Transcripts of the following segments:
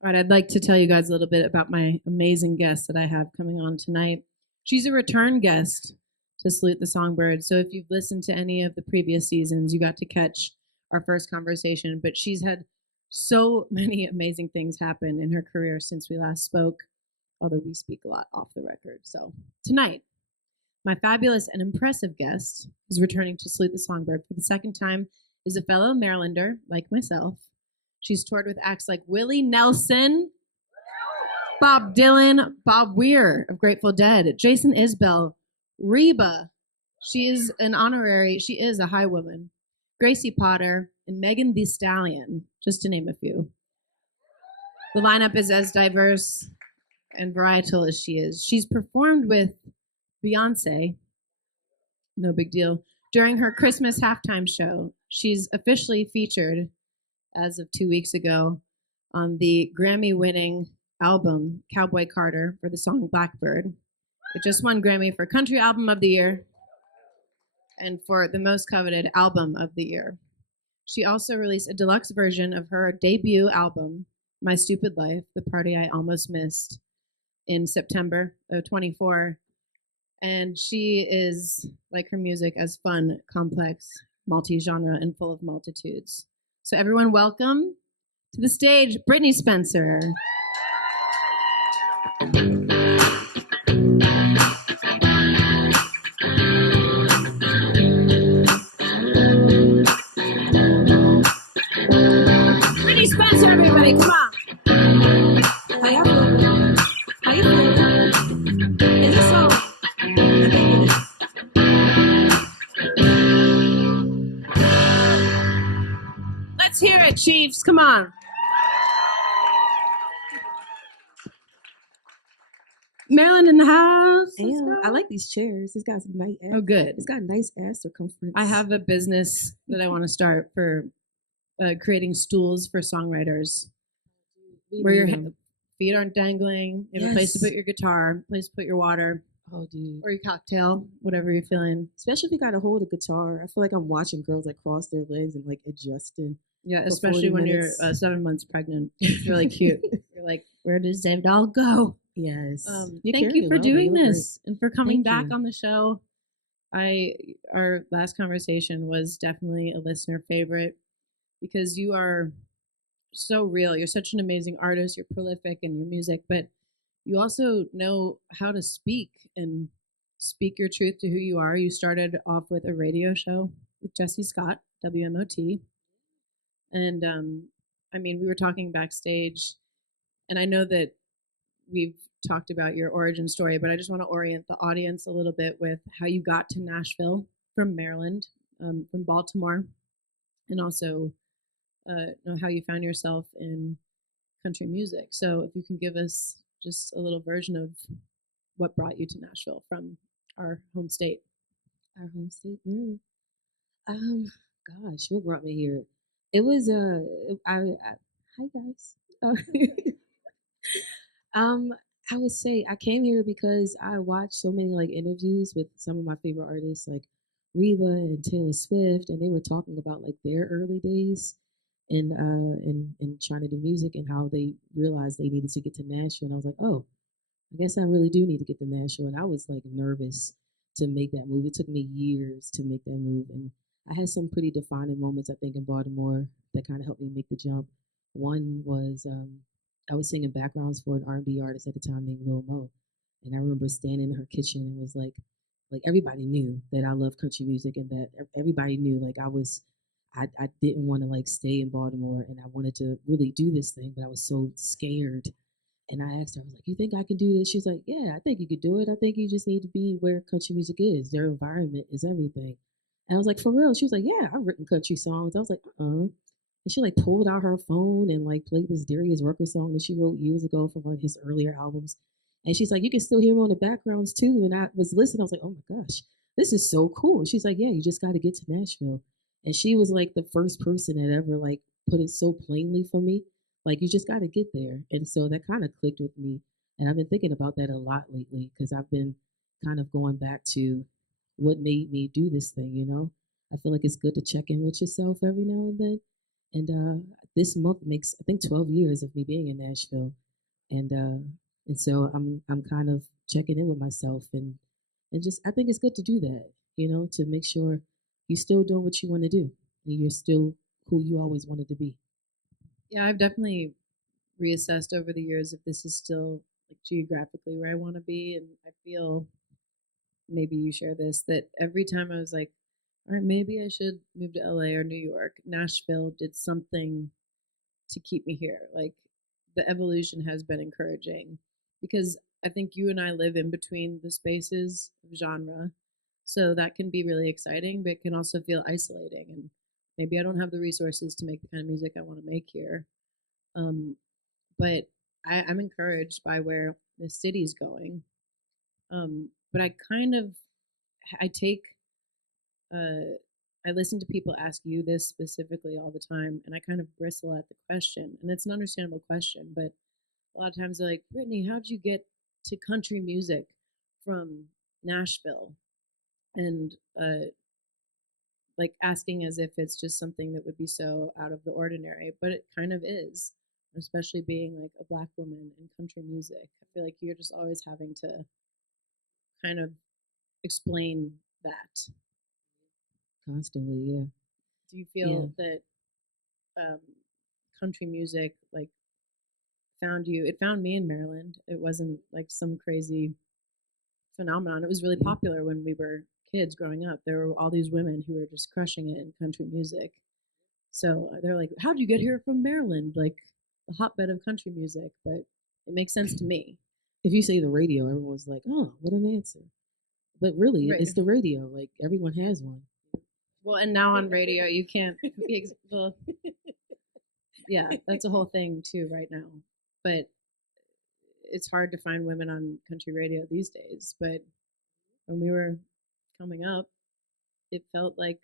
All right, I'd like to tell you guys a little bit about my amazing guest that I have coming on tonight. She's a return guest to Salute the Songbird. So if you've listened to any of the previous seasons, you got to catch our first conversation. But she's had so many amazing things happen in her career since we last spoke, although we speak a lot off the record. So tonight, my fabulous and impressive guest is returning to Salute the Songbird for the second time, is a fellow Marylander like myself. She's toured with acts like Willie Nelson, Bob Dylan, Bob Weir of Grateful Dead, Jason Isbell, Reba. She is a high woman, Gracie Potter, and Megan Thee Stallion, just to name a few. The lineup is as diverse and varietal as she is. She's performed with Beyonce, no big deal, during her Christmas halftime show. She's officially featured as of 2 weeks ago on the Grammy-winning album Cowboy Carter for the song Blackbird. It just won Grammy for Country Album of the Year and for the most coveted Album of the Year. She also released a deluxe version of her debut album, My Stupid Life, The Party I Almost Missed, in September of 24. And she is, like her music, as fun, complex, multi-genre, and full of multitudes. So everyone, welcome to the stage, Brittney Spencer. Brittney Spencer, everybody, come on. How y'all feeling? How you feeling? Is this so? Let's hear it, Chiefs. Come on. Maryland in the house. Yeah, I like these chairs. It's got some nice ass. Oh, good. It's got nice ass circumference. I have a business that I want to start for creating stools for songwriters where your feet aren't dangling. You have a place to put your guitar, a place to put your water. Oh, dude. Or your cocktail, whatever you're feeling. Especially if you got to hold a guitar. I feel like I'm watching girls like cross their legs and like adjusting. Yeah, especially when you're 7 months pregnant. It's really cute. You're like, where does David all go? Yes. Thank you for doing this and for coming back on the show. Our last conversation was definitely a listener favorite because you are so real. You're such an amazing artist. You're prolific in your music, but you also know how to speak and speak your truth to who you are. You started off with a radio show with Jesse Scott, WMOT. And we were talking backstage, and I know that we've talked about your origin story, but I just want to orient the audience a little bit with how you got to Nashville from Maryland, from Baltimore, and also know how you found yourself in country music. So if you can give us just a little version of what brought you to Nashville from our home state. Our home state, Maryland. Gosh, what brought me here? It was hi guys. I would say I came here because I watched so many like interviews with some of my favorite artists like Reba and Taylor Swift, and they were talking about like their early days and trying to do music and how they realized they needed to get to Nashville. And I was like, oh, I guess I really do need to get to Nashville. And I was like nervous to make that move. It took me years to make that move, and I had some pretty defining moments, I think, in Baltimore that kind of helped me make the jump. One was I was singing backgrounds for an R&B artist at the time named Lil Mo, and I remember standing in her kitchen and was like everybody knew that I love country music and that everybody knew like I didn't want to like stay in Baltimore and I wanted to really do this thing, but I was so scared. And I asked her, I was like, you think I can do this? She was like, yeah, I think you could do it. I think you just need to be where country music is. Their environment is everything. And I was like, for real? She was like, yeah, I've written country songs. I was like, And she like pulled out her phone and like played this Darius Rucker song that she wrote years ago from one of his earlier albums. And she's like, you can still hear him on the backgrounds too. And I was listening. I was like, oh my gosh, this is so cool. She's like, yeah, you just got to get to Nashville. And she was like the first person that ever like put it so plainly for me. Like, you just got to get there. And so that kind of clicked with me. And I've been thinking about that a lot lately because I've been kind of going back to what made me do this thing, you know? I feel like it's good to check in with yourself every now and then. And this month makes I think 12 years of me being in Nashville, and uh, and so I'm kind of checking in with myself and just I think it's good to do that, to make sure you're still doing what you want to do and you're still who you always wanted to be. Yeah, I've definitely reassessed over the years if this is still like geographically where I want to be, and I feel maybe you share this that every time I was like, all right, maybe I should move to LA or New York, Nashville did something to keep me here. Like the evolution has been encouraging because I think you and I live in between the spaces of genre. So that can be really exciting, but it can also feel isolating. And maybe I don't have the resources to make the kind of music I want to make here. Um, but I'm encouraged by where the city's going. But I kind of I take I listen to people ask you this specifically all the time, and I kind of bristle at the question. And it's an understandable question, but a lot of times they're like, Brittney, how'd you get to country music from Nashville? And like asking as if it's just something that would be so out of the ordinary, but it kind of is, especially being like a black woman in country music. I feel like you're just always having to kind of explain that. Constantly, yeah. Do you Yeah. feel that um, country music like found you? It found me in Maryland. It wasn't like some crazy phenomenon. It was really Yeah. popular when we were kids growing up. There were all these women who were just crushing it in country music. So they're like, "How would you get here from Maryland? Like the hotbed of country music?" But it makes sense to me. If you say the radio, everyone's like, "Oh, what an answer!" But really, Right. it's the radio. Like everyone has one. Well, and now on radio, you can't. Well, yeah, that's a whole thing too right now. But it's hard to find women on country radio these days. But when we were coming up, it felt like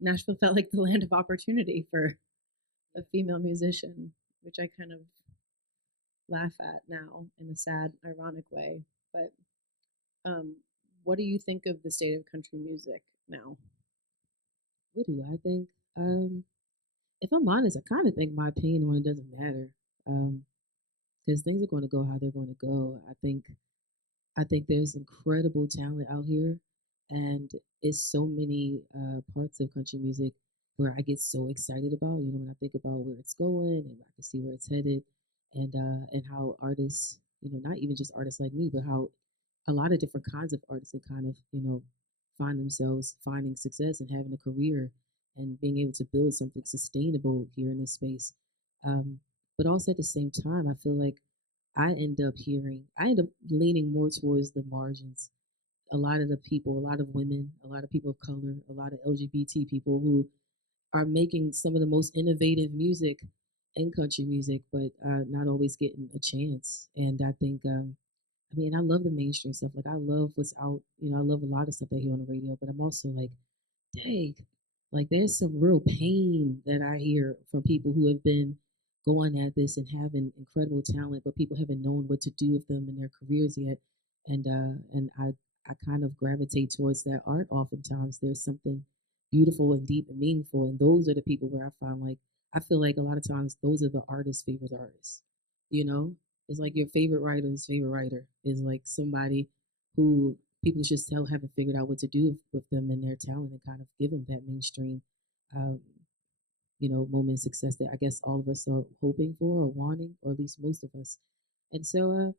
Nashville felt like the land of opportunity for a female musician, which I kind of laugh at now in a sad, ironic way. But um, what do you think of the state of country music now? What do I think? If I'm honest, I kind of think my opinion on it doesn't matter. Because things are going to go how they're going to go. I think there's incredible talent out here, and it's so many parts of country music where I get so excited about. When I think about where it's going, and I can see where it's headed, and how artists, not even just artists like me, but how a lot of different kinds of artists can kind of, find themselves finding success and having a career and being able to build something sustainable here in this space. But also at the same time, I feel like I end up leaning more towards the margins. A lot of the people, a lot of women, a lot of people of color, a lot of LGBT people who are making some of the most innovative music in country music, but not always getting a chance. And I think, I love the mainstream stuff. Like, I love what's out. I love a lot of stuff that I hear on the radio, but I'm also like, dang, like there's some real pain that I hear from people who have been going at this and having incredible talent, but people haven't known what to do with them in their careers yet. And I kind of gravitate towards that art. Oftentimes, there's something beautiful and deep and meaningful, and those are the people where I feel like a lot of times those are the artists' favorite artists. You know, it's like your favorite writer's favorite writer is like somebody who people just still haven't figured out what to do with them and their talent and kind of give them that mainstream, um, moment of success that I guess all of us are hoping for or wanting, or at least most of us. And so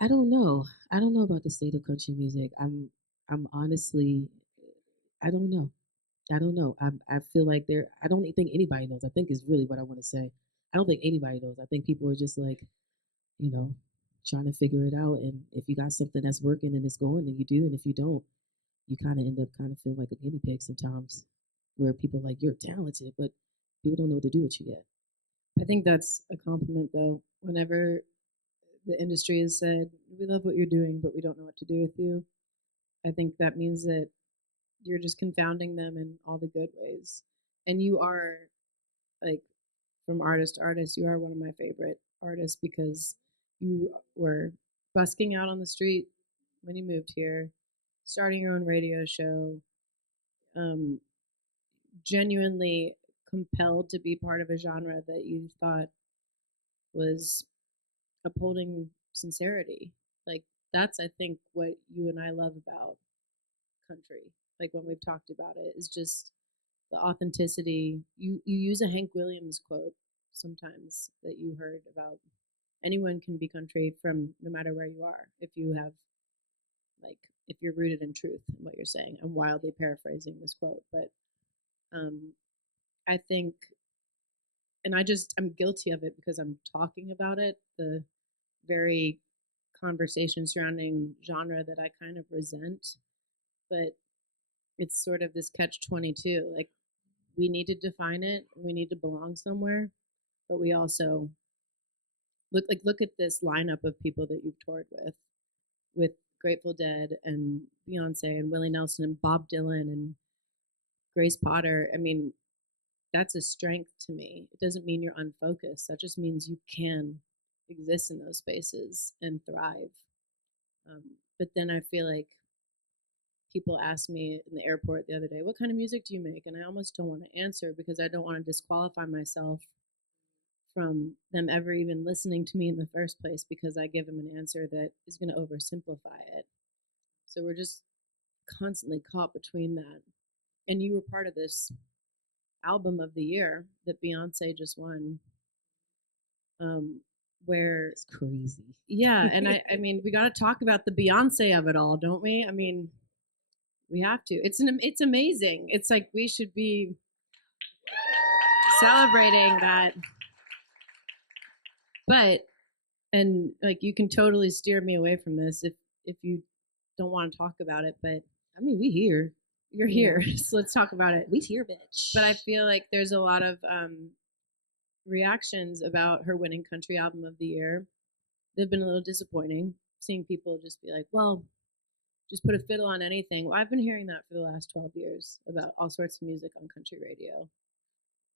I don't know. I don't know about the state of country music. I'm honestly, I don't know. I don't know. I feel like I don't think anybody knows. I think is really what I want to say. I don't think anybody knows. I think people are just like, you know, trying to figure it out. And if you got something that's working and it's going, then you do. And if you don't, you kind of end up kind of feeling like a guinea pig sometimes, where people are like, you're talented, but people don't know what to do with you yet. I think that's a compliment, though. Whenever the industry has said, "We love what you're doing, but we don't know what to do with you," I think that means that you're just confounding them in all the good ways. And you are like from artist to artist, you are one of my favorite artists because you were busking out on the street when you moved here, starting your own radio show, um, genuinely compelled to be part of a genre that you thought was upholding sincerity. Like that's I think what you and I love about country. Like when we've talked about it is just the authenticity. You use a Hank Williams quote sometimes that you heard about anyone can be country from no matter where you are if you have like if you're rooted in truth in what you're saying. I'm wildly paraphrasing this quote, but um, I think, and I'm guilty of it because I'm talking about it. The very conversation surrounding genre that I kind of resent, but it's sort of this catch 22. Like we need to define it, we need to belong somewhere, but we also look at this lineup of people that you've toured with Grateful Dead and Beyonce and Willie Nelson and Bob Dylan and Grace Potter. I mean, that's a strength to me. It doesn't mean you're unfocused. That just means you can exist in those spaces and thrive. But then I feel like people asked me in the airport the other day, what kind of music do you make? And I almost don't want to answer because I don't want to disqualify myself from them ever even listening to me in the first place because I give them an answer that is going to oversimplify it. So we're just constantly caught between that. And you were part of this album of the year that Beyonce just won. Where it's crazy. Yeah, and I mean, we got to talk about the Beyonce of it all, don't we? I mean, we have to. It's amazing. It's like we should be celebrating that. But and like you can totally steer me away from this if you don't want to talk about it, but I mean, we here. You're here, so let's talk about it. We here, bitch. But I feel like there's a lot of reactions about her winning country album of the year. They've been a little disappointing. Seeing people just be like, "Well, just put a fiddle on anything." Well, I've been hearing that for the last 12 years about all sorts of music on country radio,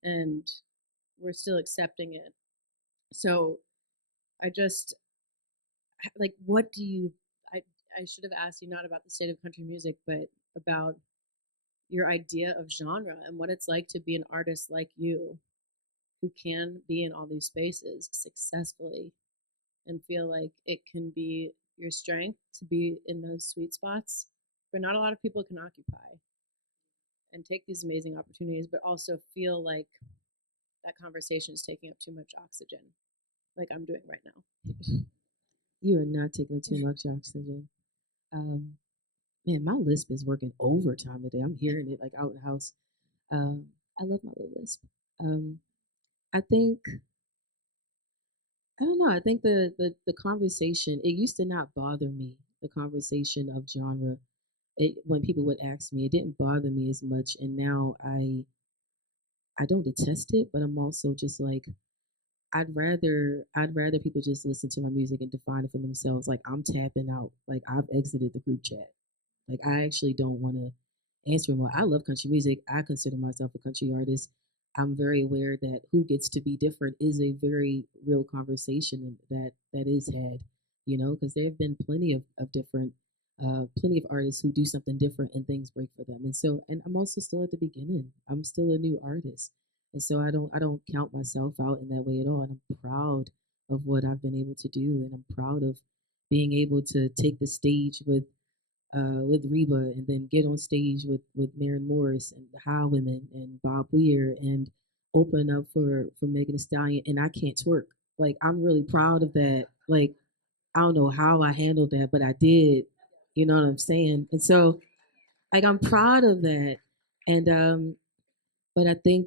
and we're still accepting it. So I just like, what do you? I should have asked you not about the state of country music, but about your idea of genre and what it's like to be an artist like you who can be in all these spaces successfully and feel like it can be your strength to be in those sweet spots where not a lot of people can occupy and take these amazing opportunities, but also feel like that conversation is taking up too much oxygen, like I'm doing right now. You are not taking too much oxygen. Man, my lisp is working overtime today. I'm hearing it like out in the house. I love my little lisp. I think I don't know. I think the conversation, it used to not bother me, the conversation of genre. When people would ask me, it didn't bother me as much, and now I don't detest it, but I'm also just like I'd rather people just listen to my music and define it for themselves. Like I'm tapping out. Like I've exited the group chat. Like I actually don't want to answer more. I love country music. I consider myself a country artist. I'm very aware that who gets to be different is a very real conversation that is had, because there have been plenty of artists who do something different and things break for them. And I'm also still at the beginning. I'm still a new artist. And so I don't count myself out in that way at all. And I'm proud of what I've been able to do. And I'm proud of being able to take the stage with Reba and then get on stage with Maren Morris and the Highwomen and Bob Weir and open up for Megan Thee Stallion, and I can't twerk. Like I'm really proud of that. Like I don't know how I handled that, but I did. You know what I'm saying? And so like I'm proud of that. And but I think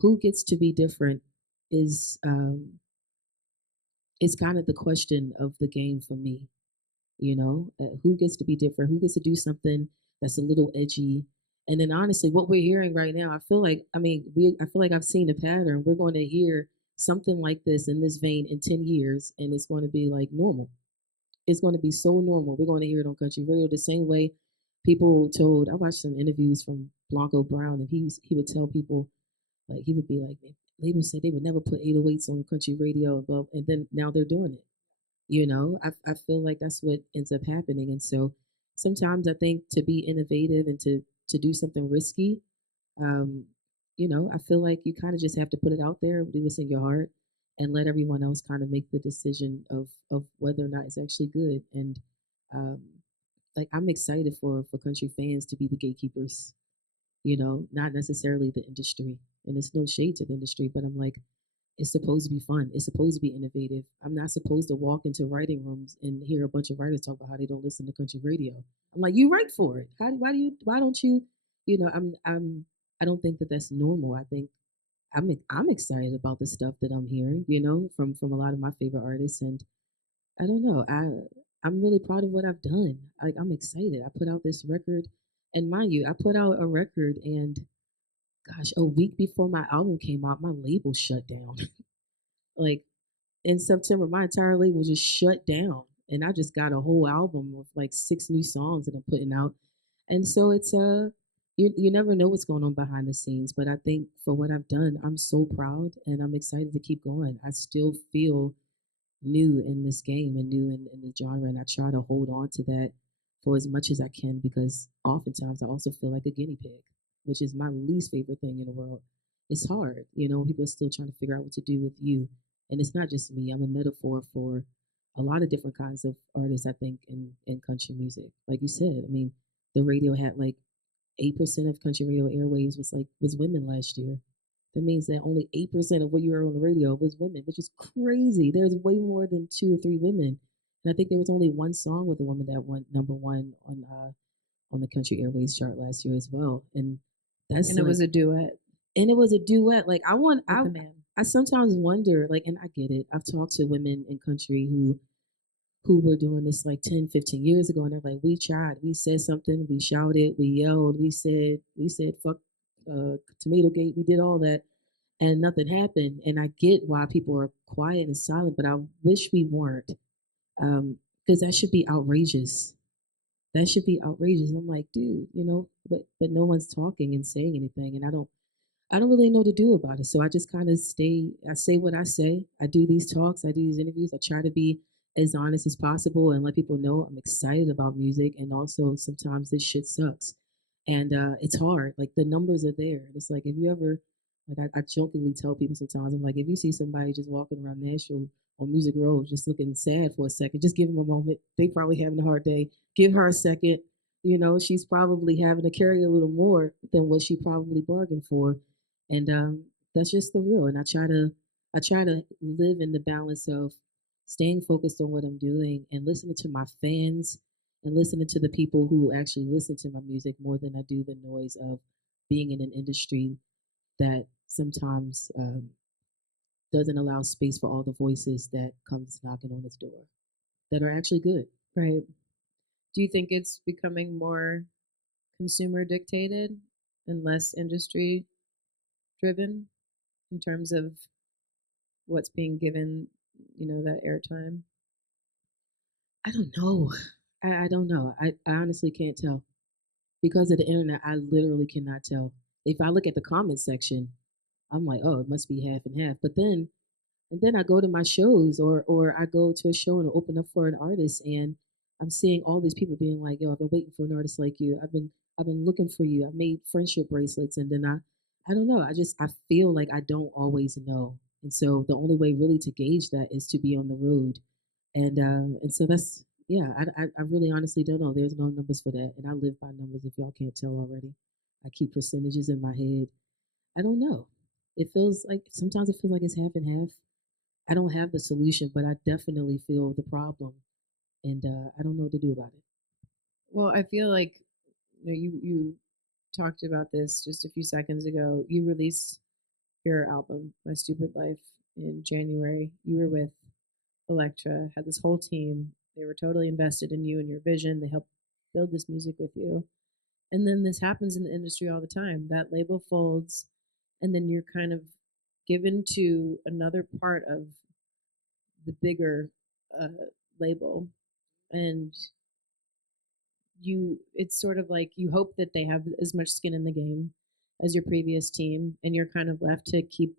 who gets to be different is kind of the question of the game for me. Who gets to be different, who gets to do something that's a little edgy. And then honestly, what we're hearing right now, I feel like I've seen a pattern. We're going to hear something like this in this vein in 10 years, and it's going to be like normal. It's going to be so normal. We're going to hear it on country radio the same way people told. I watched some interviews from Blanco Brown, and he would tell people, like, he would be like, labels said they would never put 808s on country radio, and then now they're doing it. I feel like that's what ends up happening. And so sometimes I think to be innovative and to do something risky, I feel like you kind of just have to put it out there, do what's in your heart, and let everyone else kind of make the decision of whether or not it's actually good. And um, like I'm excited for country fans to be the gatekeepers, not necessarily the industry. And it's no shade to the industry, but I'm like, it's supposed to be fun. It's supposed to be innovative. I'm not supposed to walk into writing rooms and hear a bunch of writers talk about how they don't listen to country radio. I'm like, you write for it. Why don't you, I don't think that that's normal. I think I'm excited about the stuff that I'm hearing, from a lot of my favorite artists. And I don't know, I'm really proud of what I've done. Like I'm excited. I put out this record, and mind you, I put out a record, and gosh, a week before my album came out, my label shut down. Like in September, my entire label just shut down, and I just got a whole album of like 6 new songs that I'm putting out. And so it's you never know what's going on behind the scenes, but I think for what I've done, I'm so proud and I'm excited to keep going. I still feel new in this game and new in the genre, and I try to hold on to that for as much as I can, because oftentimes I also feel like a guinea pig, which is my least favorite thing in the world. It's hard, people are still trying to figure out what to do with you. And it's not just me, I'm a metaphor for a lot of different kinds of artists, I think, in country music. Like you said, I mean, the radio had like 8% of country radio airwaves was women last year. That means that only 8% of what you heard on the radio was women, which is crazy. There's way more than 2 or 3 women. And I think there was only one song with a woman that went number one on the country airways chart last year as well. And that's And it was a duet and it was a duet. Like with the man. I sometimes wonder, like, and I get it. I've talked to women in country who were doing this like 10, 15 years ago, and they're like, we tried, we said something, we shouted, we yelled, we said fuck tomato gate, we did all that, and nothing happened. And I get why people are quiet and silent, but I wish we weren't, because that should be outrageous. That should be outrageous. I'm like, dude, but no one's talking and saying anything, and I don't really know what to do about it. So I just kind of I say what I say. I do these talks, I do these interviews. I try to be as honest as possible and let people know I'm excited about music. And also sometimes this shit sucks. And it's hard. Like the numbers are there. And it's like, if you ever, like I jokingly tell people sometimes, I'm like, if you see somebody just walking around Nashville on Music Road, just looking sad for a second, just give them a moment. They probably having a hard day. Give her a second. She's probably having to carry a little more than what she probably bargained for. And that's just the real. And I try to live in the balance of staying focused on what I'm doing and listening to my fans and listening to the people who actually listen to my music more than I do the noise of being in an industry that sometimes doesn't allow space for all the voices that comes knocking on its door that are actually good. Right. Do you think it's becoming more consumer dictated and less industry driven in terms of what's being given, that airtime? I don't know. I don't know. I honestly can't tell. Because of the internet, I literally cannot tell. If I look at the comment section, I'm like, oh, it must be half and half. And then I go to my shows, or I go to a show and open up for an artist, and I'm seeing all these people being like, yo, I've been waiting for an artist like you. I've been looking for you. I've made friendship bracelets, and then I don't know. I feel like I don't always know, and so the only way really to gauge that is to be on the road, and so that's, yeah. I really honestly don't know. There's no numbers for that, and I live by numbers. If y'all can't tell already, I keep percentages in my head. I don't know. It feels like sometimes it feels like it's half and half. I don't have the solution, but I definitely feel the problem, and I don't know what to do about it. Well, I feel like you talked about this just a few seconds ago. You released your album, My Stupid Life, in January. You were with Elektra, had this whole team. They were totally invested in you and your vision. They helped build this music with you. And then this happens in the industry all the time. That label folds, and then you're kind of given to another part of the bigger uh, label. And it's sort of like you hope that they have as much skin in the game as your previous team, and you're kind of left to keep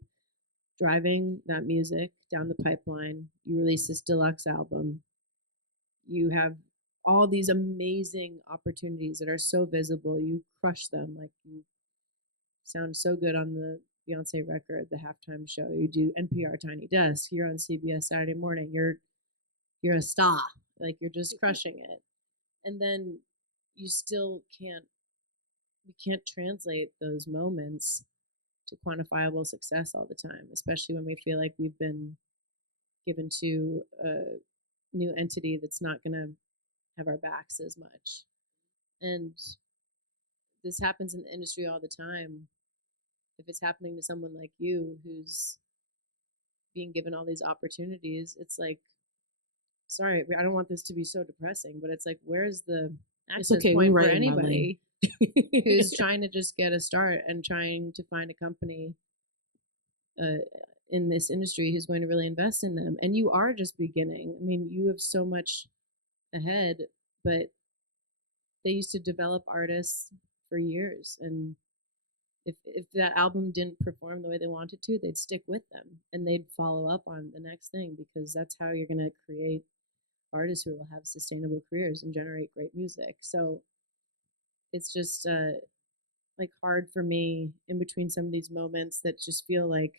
driving that music down the pipeline. You release this deluxe album. You have all these amazing opportunities that are so visible. You crush them, like you sound so good on the Beyonce record, the halftime show. You do NPR Tiny Desk. You're on CBS Saturday morning. You're a star. Like you're just crushing it. And then you still can't translate those moments to quantifiable success all the time, especially when we feel like we've been given to a new entity that's not going to have our backs as much. And this happens in the industry all the time. If it's happening to someone like you who's being given all these opportunities, it's like, sorry, I don't want this to be so depressing, but it's like, where's the access point for anybody who's trying to just get a start and trying to find a company in this industry who's going to really invest in them? And you are just beginning. I mean, you have so much ahead, but they used to develop artists for years, and if that album didn't perform the way they wanted to, they'd stick with them and they'd follow up on the next thing, because that's how you're going to create artists who will have sustainable careers and generate great music. So it's just like hard for me in between some of these moments that just feel like,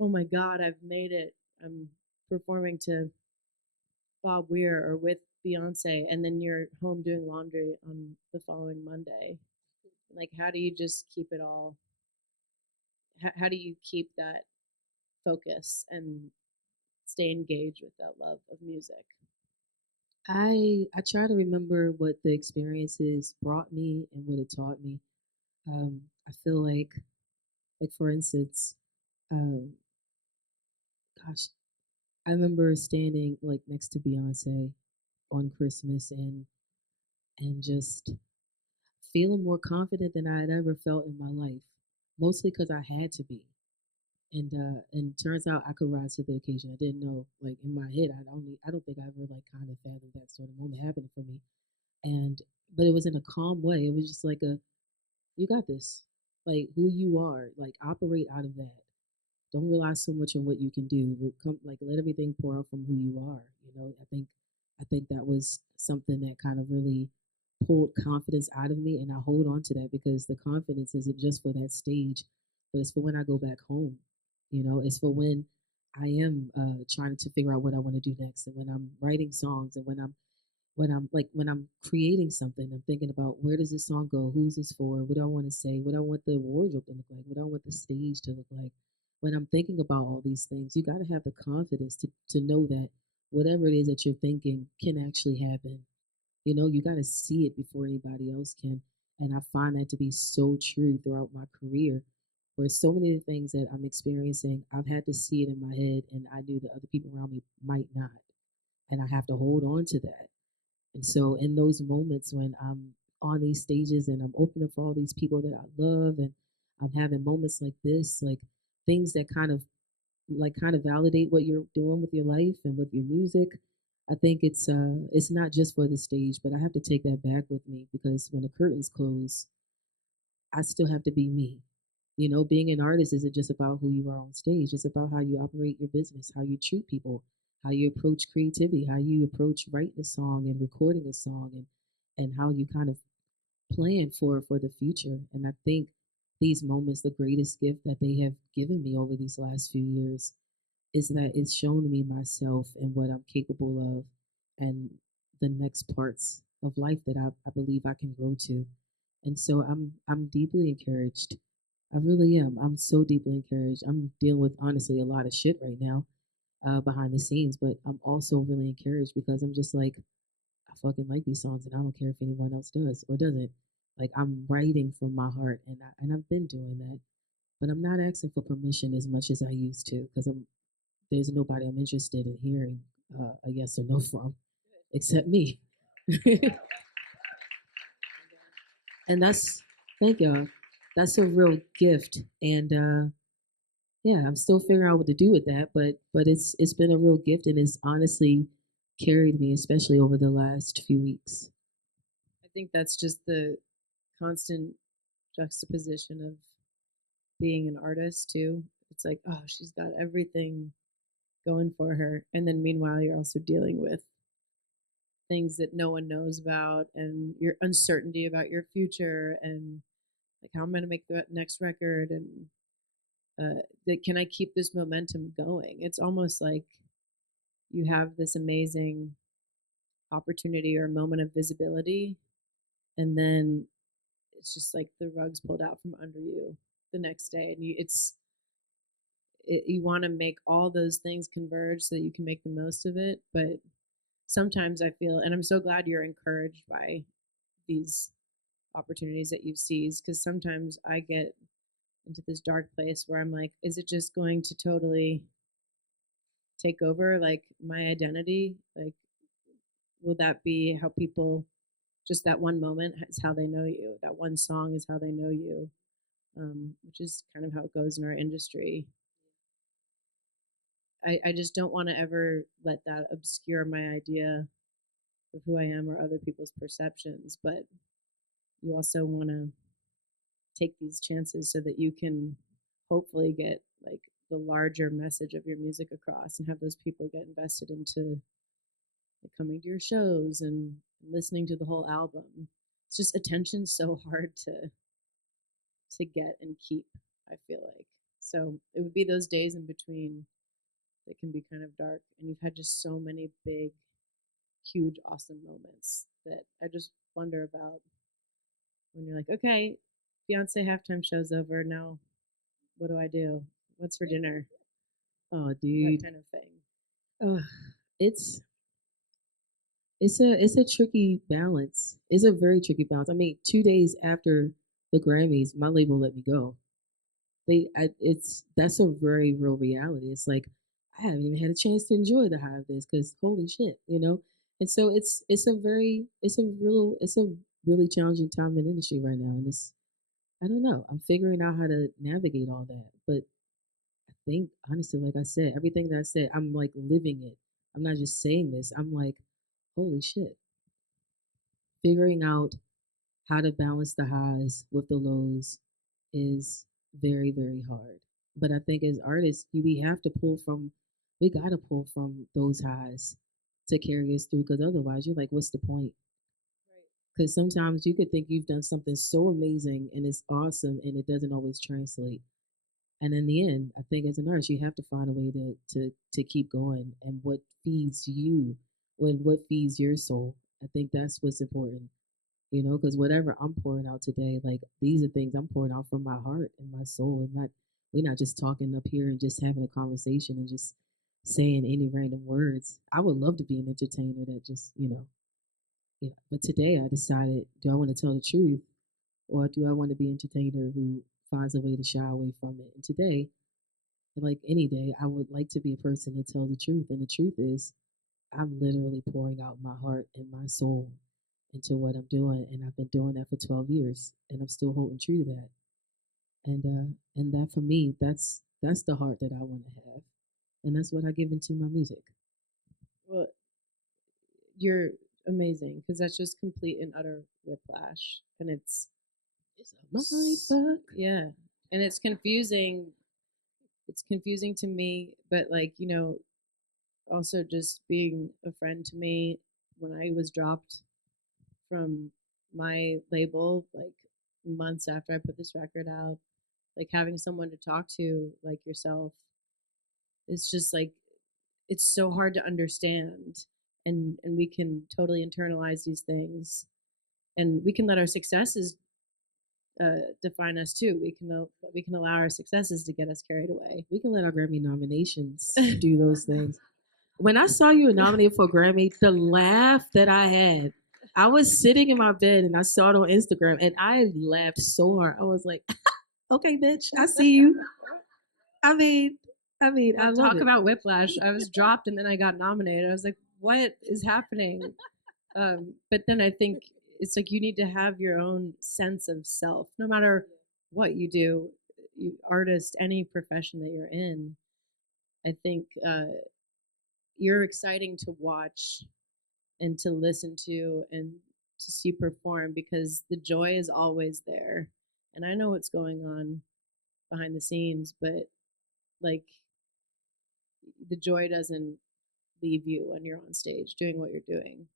oh my God, I've made it. I'm performing to Bob Weir or with Beyonce, and then you're home doing laundry on the following Monday. Like, how do you just keep it all? How do you keep that focus and stay engaged with that love of music? I try to remember what the experiences brought me and what it taught me. I feel like for instance, um, gosh, I remember standing like next to Beyonce on Christmas and just feeling more confident than I had ever felt in my life, mostly because I had to be. And turns out I could rise to the occasion. I didn't know, like in my head, I don't think I ever like kind of fathomed that sort of moment happening for me. And but it was in a calm way. It was just like a, you got this, like who you are, like operate out of that. Don't rely so much on what you can do. Come, like let everything pour out from who you are. You know, I think that was something that kind of really pulled confidence out of me, and I hold on to that because the confidence isn't just for that stage, but it's for when I go back home. You know, it's for when I am trying to figure out what I want to do next, and when I'm writing songs, and when I'm creating something, I'm thinking about where does this song go? Who's this for? What do I want to say? What do I want the wardrobe to look like? What do I want the stage to look like? When I'm thinking about all these things, you got to have the confidence to know that whatever it is that you're thinking can actually happen. You know, you got to see it before anybody else can. And I find that to be so true throughout my career, where so many of the things that I'm experiencing, I've had to see it in my head, and I knew that other people around me might not. And I have to hold on to that. And so, in those moments when I'm on these stages and I'm opening for all these people that I love, and I'm having moments like this, like things that kind of validate what you're doing with your life and with your music. I think it's not just for the stage, but I have to take that back with me, because when the curtains close, I still have to be me. You know, being an artist isn't just about who you are on stage. It's about how you operate your business, how you treat people, how you approach creativity, how you approach writing a song and recording a song, and how you kind of plan for the future. And I think these moments, the greatest gift that they have given me over these last few years, is that it's shown me myself and what I'm capable of, and the next parts of life that I believe I can grow to. And so I'm deeply encouraged. I really am. I'm so deeply encouraged. I'm dealing with honestly a lot of shit right now behind the scenes, but I'm also really encouraged because I'm just like, I fucking like these songs, and I don't care if anyone else does or doesn't. Like I'm writing from my heart, and I've been doing that, but I'm not asking for permission as much as I used to, because there's nobody I'm interested in hearing a yes or no from except me. And that's, thank y'all. That's a real gift. And yeah, I'm still figuring out what to do with that, but it's been a real gift, and it's honestly carried me, especially over the last few weeks. I think that's just the constant juxtaposition of being an artist too. It's like, oh, she's got everything going for her, and then meanwhile you're also dealing with things that no one knows about, and your uncertainty about your future, and like how I'm going to make the next record, and that can I keep this momentum going? It's almost like you have this amazing opportunity or moment of visibility, and then it's just like the rug's pulled out from under you the next day, and you want to make all those things converge so that you can make the most of it. But sometimes I feel, and I'm so glad you're encouraged by these opportunities that you've seized, because sometimes I get into this dark place where I'm like, is it just going to totally take over like my identity? Like, will that be how people, just that one moment is how they know you? That one song is how they know you, which is kind of how it goes in our industry. I just don't want to ever let that obscure my idea of who I am or other people's perceptions. But you also want to take these chances so that you can hopefully get like the larger message of your music across and have those people get invested into like, coming to your shows and listening to the whole album. It's just attention's so hard to get and keep, I feel like. So it would be those days in between that can be kind of dark, and you've had just so many big, huge, awesome moments that I just wonder about when you're like, okay, Beyonce halftime show's over. Now, what do I do? What's for dinner? Oh, That dude, kind of thing. it's it's a tricky balance. It's a very tricky balance. I mean, 2 days after the Grammys, my label let me go. It's that's a very real reality. It's like I haven't even had a chance to enjoy the high of this because holy shit, you know. And so it's a really challenging time in the industry right now, and it's I don't know. I'm figuring out how to navigate all that, but I think honestly, like I said, everything that I said, I'm like living it. I'm not just saying this. I'm like, holy shit, figuring out how to balance the highs with the lows is very, very hard. But I think as artists, we have to we got to pull from those highs to carry us through because otherwise you're like, what's the point? Because sometimes you could think you've done something so amazing and it's awesome and it doesn't always translate. And in the end, I think as an artist, you have to find a way to keep going and what feeds you, what feeds your soul. I think that's what's important, you know, because whatever I'm pouring out today, like these are things I'm pouring out from my heart and my soul, and not we're not just talking up here and just having a conversation and just saying any random words. I would love to be an entertainer that just, But today I decided, do I want to tell the truth, or do I want to be an entertainer who finds a way to shy away from it? And today, like any day, I would like to be a person that tells the truth, and the truth is, I'm literally pouring out my heart and my soul into what I'm doing, and I've been doing that for 12 years, and I'm still holding true to that. And that for me, that's the heart that I want to have, and that's what I give into my music. Well, you're amazing because that's just complete and utter whiplash, and It's a mind fuck. yeah, and it's confusing. It's confusing to me, but like also just being a friend to me when I was dropped from my label, like months after I put this record out, like having someone to talk to like yourself, it's just like it's so hard to understand, and we can totally internalize these things, and we can let our successes define us too. We can allow our successes to get us carried away. We can let our Grammy nominations do those things. When I saw you were nominated for a Grammy, the laugh that I had, I was sitting in my bed and I saw it on Instagram and I laughed so hard. I was like, okay, bitch, I see you. I mean, Well, I love talk it. about whiplash. I was dropped and then I got nominated. I was like, what is happening? But then I think it's like you need to have your own sense of self, no matter what you do, artist, any profession that you're in. I think you're exciting to watch and to listen to and to see perform because the joy is always there. And I know what's going on behind the scenes, but like the joy doesn't leave you when you're on stage doing what you're doing.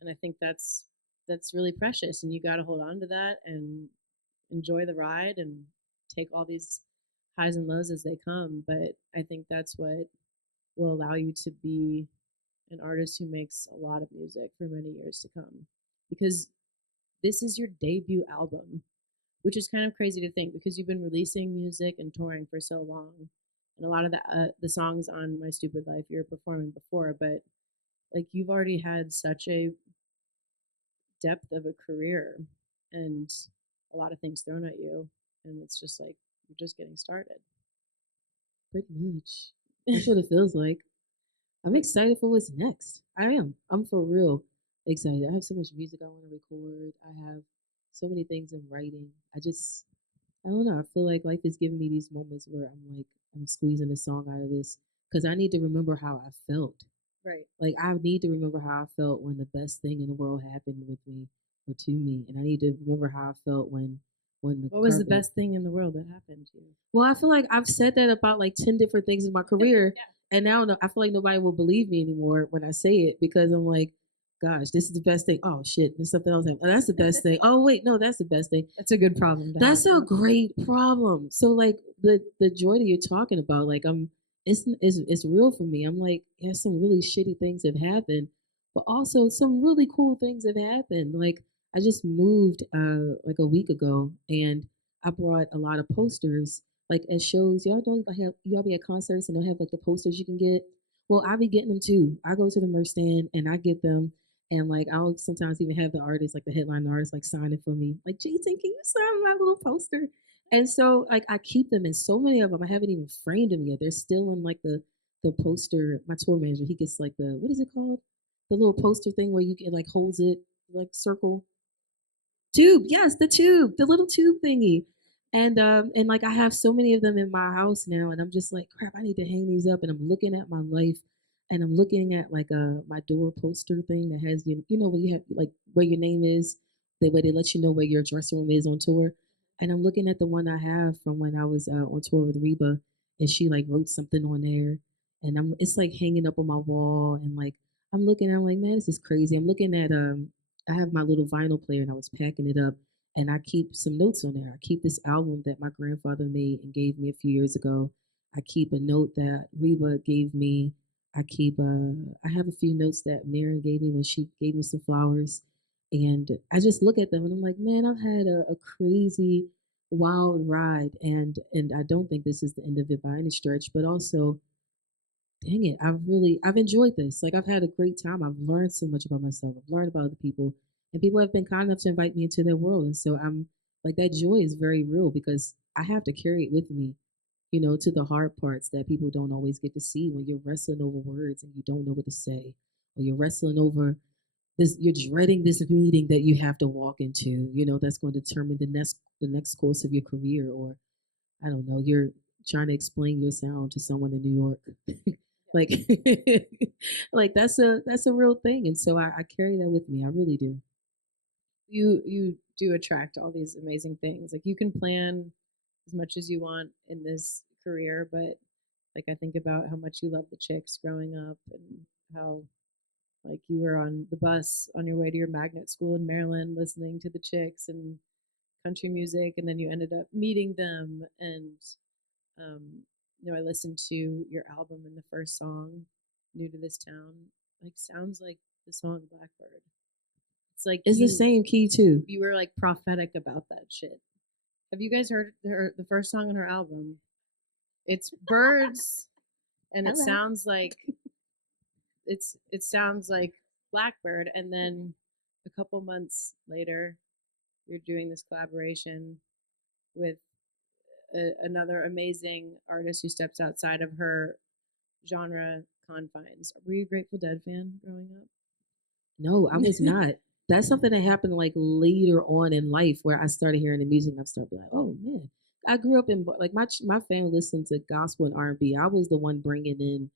And I think that's really precious, and you got to hold on to that and enjoy the ride and take all these highs and lows as they come. But I think that's what will allow you to be an artist who makes a lot of music for many years to come. Because this is your debut album, which is kind of crazy to think because you've been releasing music and touring for so long. And a lot of the songs on My Stupid Life you're performing before, but like you've already had such a depth of a career and a lot of things thrown at you, and it's just like you're just getting started. Pretty much. That's what it feels like. I'm excited for what's next. I am. I'm for real excited. I have so much music I want to record. I have so many things in writing. I don't know. I feel like life is giving me these moments where I'm squeezing a song out of this because I need to remember how I felt. Right. Like I need to remember how I felt when the best thing in the world happened with me or to me, and I need to remember how I felt when the What was the carpet. best thing in the world that happened to you? Well, I feel like I've said that about like 10 different things in my career. And now I feel like nobody will believe me anymore when I say it because I'm like, gosh, this is the best thing. Oh, shit. There's something else. Oh, that's the best thing. Oh, wait. No, that's the best thing. That's a good problem. That's a great problem. So, like, the joy that you're talking about, like, it's real for me. I'm like, yeah, some really shitty things have happened, but also some really cool things have happened. Like, I just moved like a week ago and I brought a lot of posters like at shows. Y'all know y'all be at concerts and they'll have like the posters you can get. Well, I be getting them too. I go to the merch stand and I get them, and like I'll sometimes even have the artist, like the headline artist, like sign it for me. Like, Jason, can you sign my little poster? And so like I keep them, and so many of them I haven't even framed them yet. They're still in like the poster. My tour manager, he gets like the, what is it called? The little poster thing where you can like holds it like circle tube. Yes, the tube, the little tube thingy. And like I have so many of them in my house now, and I'm just like, crap, I need to hang these up. And I'm looking at my life, and I'm looking at like my door poster thing that has you know when you have like where your name is, the way they let you know where your dressing room is on tour. And I'm looking at the one I have from when I was on tour with Reba, and she like wrote something on there, and it's like hanging up on my wall, and like I'm like, man, this is crazy. I'm looking at I have my little vinyl player and I was packing it up, and I keep some notes on there. I keep this album that my grandfather made and gave me a few years ago. I keep a note that Reba gave me. I have a few notes that Maren gave me when she gave me some flowers. And I just look at them and I'm like, man, I've had a crazy wild ride, and I don't think this is the end of it by any stretch, but also dang it, I've enjoyed this. Like I've had a great time. I've learned so much about myself. I've learned about other people, and people have been kind enough to invite me into their world. And so I'm like that joy is very real because I have to carry it with me, you know, to the hard parts that people don't always get to see when you're wrestling over words and you don't know what to say, or you're wrestling over this, you're dreading this meeting that you have to walk into, you know, that's going to determine the next course of your career, or I don't know, you're trying to explain your sound to someone in New York. like like that's a real thing. And so I carry that with me. I really do. You do attract all these amazing things. Like you can plan as much as you want in this career, but like I think about how much you love the Chicks growing up and how like you were on the bus on your way to your magnet school in Maryland listening to the Chicks and country music, and then you ended up meeting them. And um, I listened to your album, and the first song, "New to This Town," like sounds like the song Blackbird. It's like It's the same key too. you were like prophetic about that shit. Have you guys heard the first song on her album? It's birds, and it sounds like it sounds like Blackbird. And then a couple months later, you're doing this collaboration with another amazing artist who steps outside of her genre confines. Were you a Grateful Dead fan growing up? No, I was not. That's something that happened like later on in life where I started hearing the music and I started being like, oh man. I grew up in like my family listened to gospel and R&B. I was the one bringing in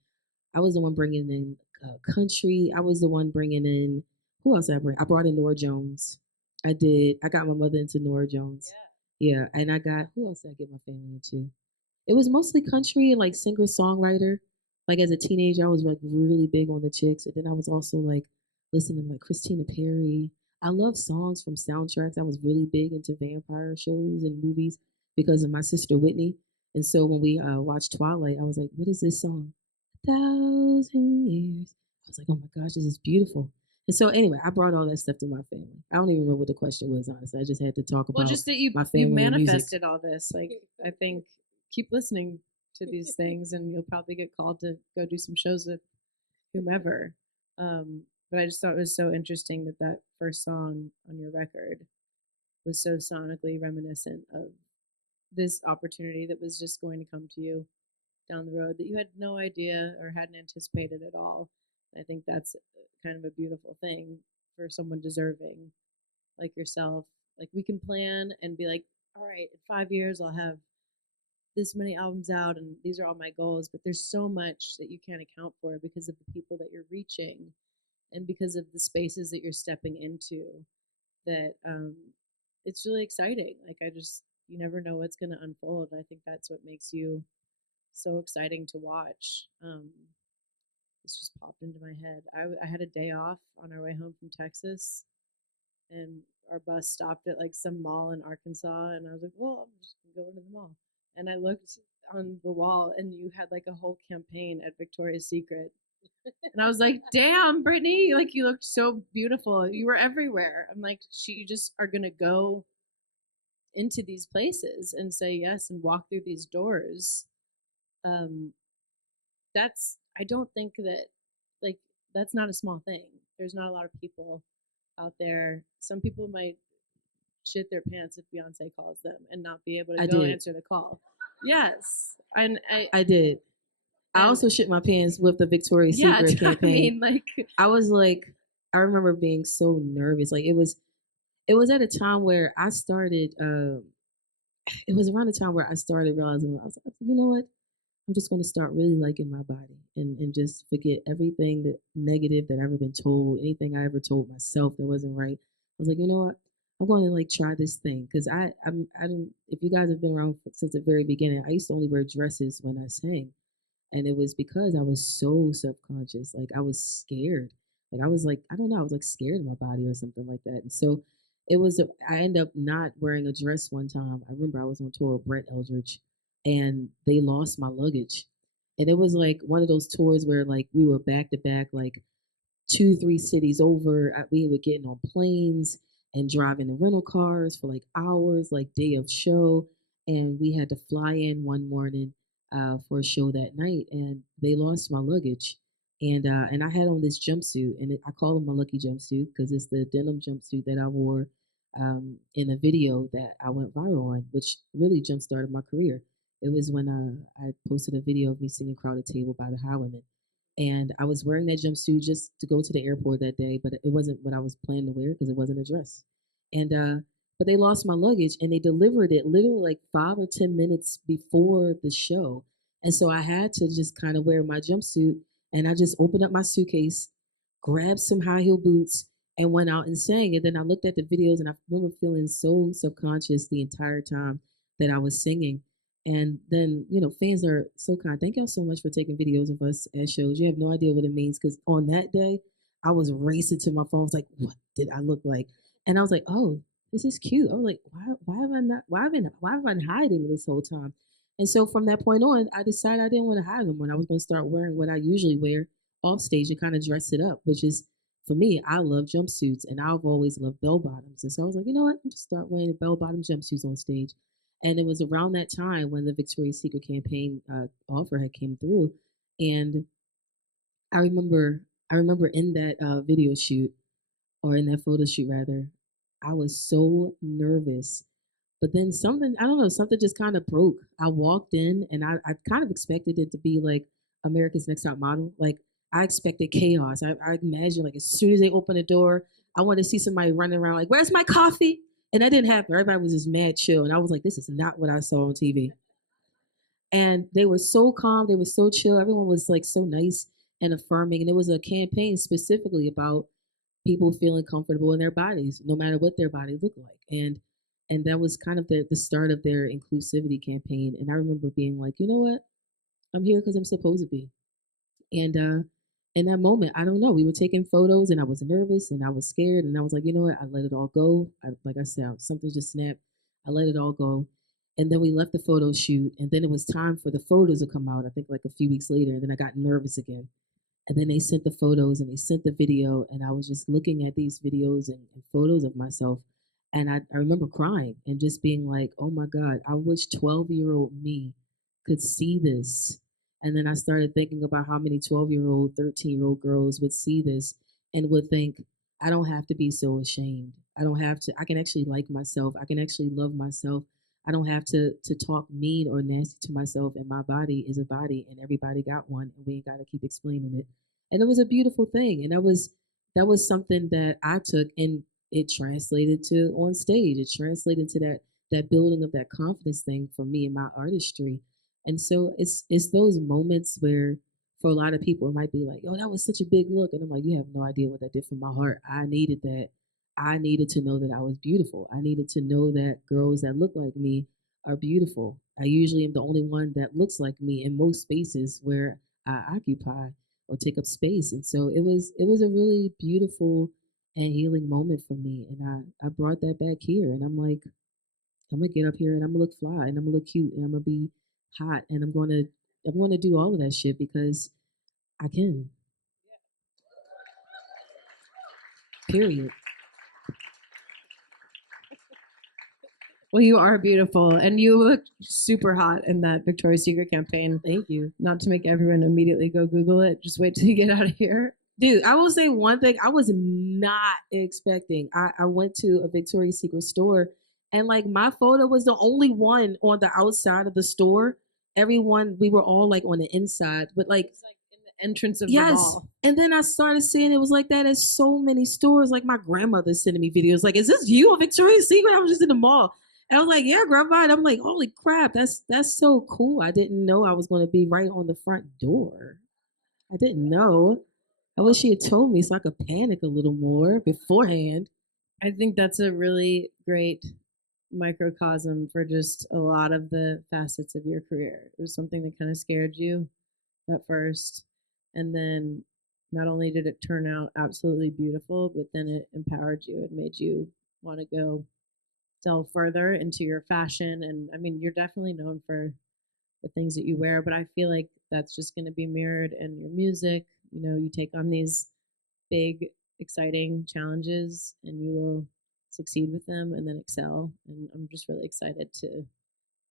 country. I was the one bringing in, who else did I bring? I brought in Nora Jones. I did. I got my mother into Nora Jones. Yeah, and I got, who else did I get my family into? It was mostly country and like singer songwriter. Like as a teenager, I was like really big on the Chicks, and then I was also like listening to like Christina Perri. I love songs from soundtracks. I was really big into vampire shows and movies because of my sister Whitney. And so when we watched Twilight, I was like, what is this song? A thousand years. I was like, oh my gosh, this is beautiful. And so anyway, I brought all that stuff to my family. I don't even remember what the question was, honestly. I just had to talk Well, about just that you my you family and music. manifested all this. Like, I think keep listening to these things, and you'll probably get called to go do some shows with whomever. But I just thought it was so interesting that that first song on your record was so sonically reminiscent of this opportunity that was just going to come to you down the road that you had no idea or hadn't anticipated at all. I think that's kind of a beautiful thing for someone deserving like yourself. Like we can plan and be like, all right, in 5 years I'll have this many albums out and these are all my goals, but there's so much that you can't account for because of the people that you're reaching and because of the spaces that you're stepping into that it's really exciting. Like I just you never know what's going to unfold. And I think that's what makes you so exciting to watch. This just popped into my head. I had a day off on our way home from Texas, and our bus stopped at like some mall in Arkansas, and I was like, well, I'm just gonna go into the mall. And I looked on the wall, and you had like a whole campaign at Victoria's Secret. And I was like, damn, Brittney, like you looked so beautiful. You were everywhere. I'm like, you just are gonna go into these places and say yes and walk through these doors. Um, that's I don't think that like that's not a small thing. There's not a lot of people out there. Some people might shit their pants if Beyonce calls them and not be able to I go did. answer the call. Yes, and I did. I and also shit my pants with the Victoria's yeah, Secret I campaign. mean, like I was like, I remember being so nervous. Like it was at a time where I started. It was around the time where I started realizing I was like, you know what? I'm just going to start really liking my body and just forget everything that negative that I've ever been told, anything I ever told myself that wasn't right. I was like, you know what? I'm going to like try this thing because I don't. If you guys have been around since the very beginning, I used to only wear dresses when I sang, and it was because I was so subconscious. Like I was scared. Like I was like I don't know. I was like scared of my body or something like that. And so it was. I ended up not wearing a dress one time. I remember I was on tour with Brett Eldridge, and they lost my luggage. And it was like one of those tours where like we were back to back, like 2, 3 cities over. We were getting on planes and driving in rental cars for like hours, like day of show. And we had to fly in one morning for a show that night, and they lost my luggage. And I had on this jumpsuit, and I call it my lucky jumpsuit because it's the denim jumpsuit that I wore in a video that I went viral on, which really jump started my career. It was when I posted a video of me singing "Crowded Table" by the Highwaymen, and I was wearing that jumpsuit just to go to the airport that day, but it wasn't what I was planning to wear because it wasn't a dress. And but they lost my luggage and they delivered it literally like 5 or 10 minutes before the show. And so I had to just kind of wear my jumpsuit, and I just opened up my suitcase, grabbed some high heel boots, and went out and sang. And then I looked at the videos, and I remember feeling so subconscious the entire time that I was singing. And then, fans are so kind. Thank y'all so much for taking videos of us at shows. You have no idea what it means because on that day, I was racing to my phone. I was like, what did I look like? And I was like, oh, this is cute. I was like, why have I not, why have I been hiding this whole time? And so from that point on, I decided I didn't want to hide them when I was going to start wearing what I usually wear off stage to kind of dress it up, which is for me, I love jumpsuits and I've always loved bell bottoms. And so I was like, you know what? I'm just start wearing bell bottom jumpsuits on stage. And it was around that time when the Victoria's Secret campaign offer had came through, and I remember, I remember in that video shoot or in that photo shoot rather, I was so nervous. But then something, I don't know, something just kind of broke. I walked in and I kind of expected it to be like America's Next Top Model. Like I expected chaos. I imagined like as soon as they opened the door, I wanted to see somebody running around like, "Where's my coffee?" And that didn't happen. Everybody was just mad chill. And I was like, this is not what I saw on TV. And they were so calm. They were so chill. Everyone was like so nice and affirming. And it was a campaign specifically about people feeling comfortable in their bodies, no matter what their body looked like. And that was kind of the start of their inclusivity campaign. And I remember being like, you know what? I'm here because I'm supposed to be. And in that moment, I don't know. We were taking photos, and I was nervous, and I was scared, and I was like, you know what? I let it all go. Like I said, something just snapped. I let it all go, and then we left the photo shoot, and then it was time for the photos to come out. I think like a few weeks later, and then I got nervous again. And then they sent the photos and they sent the video, and I was just looking at these videos and photos of myself. And I remember crying and just being like, oh my God, I wish 12-year-old me could see this. And then I started thinking about how many 12-year-old, 13-year-old girls would see this and would think, I don't have to be so ashamed. I don't have to, I can actually like myself. I can actually love myself. I don't have to talk mean or nasty to myself, and my body is a body, and everybody got one, and we ain't got to keep explaining it. And it was a beautiful thing, and that was something that I took, and it translated to on stage. It translated to that building of that confidence thing for me in my artistry. And so it's those moments where for a lot of people it might be like, oh, that was such a big look, and I'm like, you have no idea what that did for my heart. I needed that. I needed to know that I was beautiful. I needed to know that girls that look like me are beautiful. I usually am the only one that looks like me in most spaces where I occupy or take up space. And so it was a really beautiful and healing moment for me. And I brought that back here, and I'm like, I'm gonna get up here and I'm gonna look fly and I'm gonna look cute and I'm gonna be hot and I'm gonna do all of that shit because I can. Period. Well, you are beautiful, and you look super hot in that Victoria's Secret campaign. Thank you. Not to make everyone immediately go Google it. Just wait till you get out of here. Dude, I will say one thing I was not expecting. I went to a Victoria's Secret store, and like my photo was the only one on the outside of the store. Everyone, we were all like on the inside, but like It's like in the entrance of the yes. mall. And then I started seeing it was like that at so many stores. Like my grandmother sending me videos like, is this you on Victoria's Secret? I was just in the mall. And I was like, yeah, grandma. And I'm like, holy crap, that's so cool. I didn't know I was gonna be right on the front door. I didn't know. I wish she had told me so I could panic a little more beforehand. I think that's a really great microcosm for just a lot of the facets of your career. It was something that kind of scared you at first, and then not only did it turn out absolutely beautiful, but then it empowered you. It made you want to go delve further into your fashion. And I mean, you're definitely known for the things that you wear, but I feel like that's just going to be mirrored in your music. You know, you take on these big, exciting challenges and you will succeed with them and then excel. And I'm just really excited to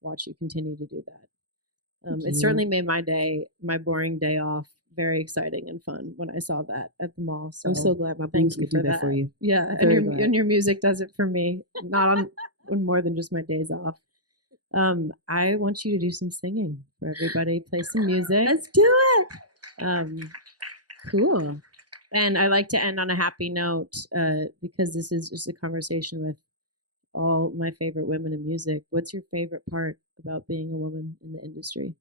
watch you continue to do that. It certainly made my day, my boring day off, very exciting and fun when I saw that at the mall. So I'm so glad my thank boobs you could do for that for you. Yeah, and your music does it for me. Not on more than just my days off. I want you to do some singing for everybody. Play some music. Let's do it. Cool. And I like to end on a happy note because this is just a conversation with all my favorite women in music. What's your favorite part about being a woman in the industry?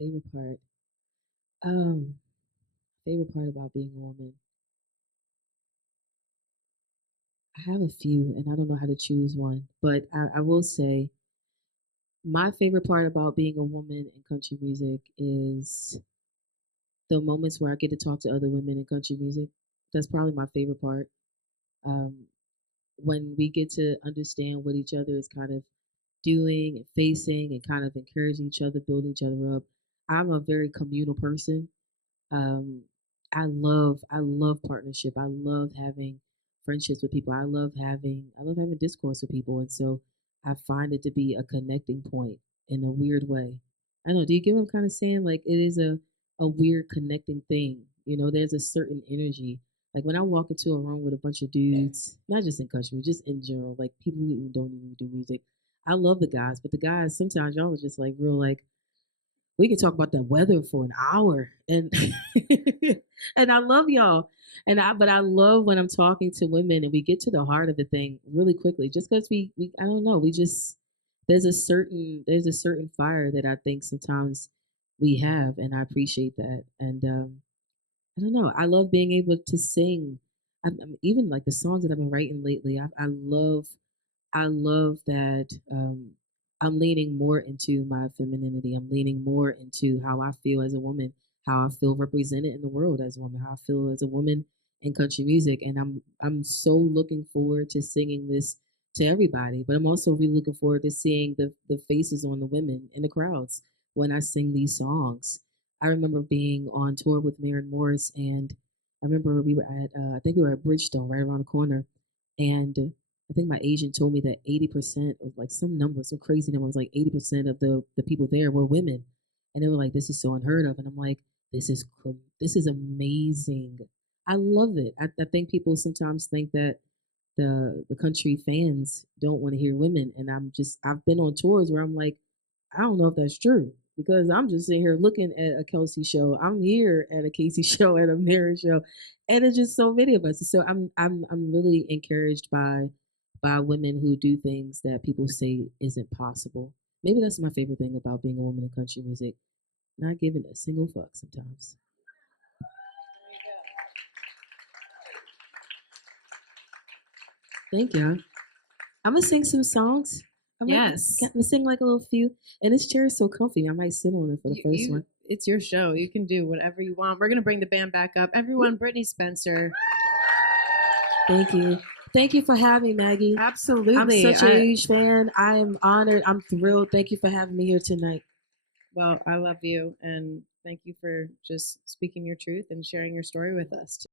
My favorite part. Favorite part about being a woman. I have a few, and I don't know how to choose one, but I will say my favorite part about being a woman in country music is the moments where I get to talk to other women in country music. That's probably my favorite part. Um, when we get to understand what each other is kind of doing and facing and kind of encouraging each other, building each other up. I'm a very communal person. Um, I love partnership. I love having friendships with people. I love having discourse with people, and so I find it to be a connecting point in a weird way. I don't know. Do you get what I'm kind of saying? Like it is a weird connecting thing. You know, there's a certain energy. Like when I walk into a room with a bunch of dudes, not just in country, just in general, like people who don't even do music. I love the guys, but the guys sometimes y'all are just like real like we can talk about the weather for an hour and and I love y'all. But I love when I'm talking to women and we get to the heart of the thing really quickly just because we I don't know, we just there's a certain fire that I think sometimes we have and I appreciate that. And I don't know, I love being able to sing. Even like the songs that I've been writing lately, I love that I'm leaning more into my femininity. I'm leaning more into how I feel as a woman, how I feel represented in the world as a woman, how I feel as a woman in country music. And I'm so looking forward to singing this to everybody. But I'm also really looking forward to seeing the faces on the women in the crowds when I sing these songs. I remember being on tour with Maren Morris, and I remember we were at I think we were at Bridgestone right around the corner, and I think my agent told me that 80% of like some number, some crazy number was like 80% of the people there were women, and they were like, "This is so unheard of," and I'm like, this is amazing. I love it. I think people sometimes think that the country fans don't want to hear women, and I've been on tours where I'm like, I don't know if that's true because I'm just sitting here looking at a Kelsey show. I'm here at a Casey show, at a Mary show, and it's just so many of us. So I'm really encouraged by women who do things that people say isn't possible. Maybe that's my favorite thing about being a woman in country music. Not giving a single fuck sometimes. Thank you. I'm gonna sing some songs. Yes. I'm gonna sing like a little few. And this chair is so comfy. I might sit on it for the first one. It's your show. You can do whatever you want. We're gonna bring the band back up. Everyone, Brittney Spencer. Thank you. Thank you for having me, Maggie. Absolutely. I'm such a huge fan. I am honored. I'm thrilled. Thank you for having me here tonight. Well, I love you, and thank you for just speaking your truth and sharing your story with us.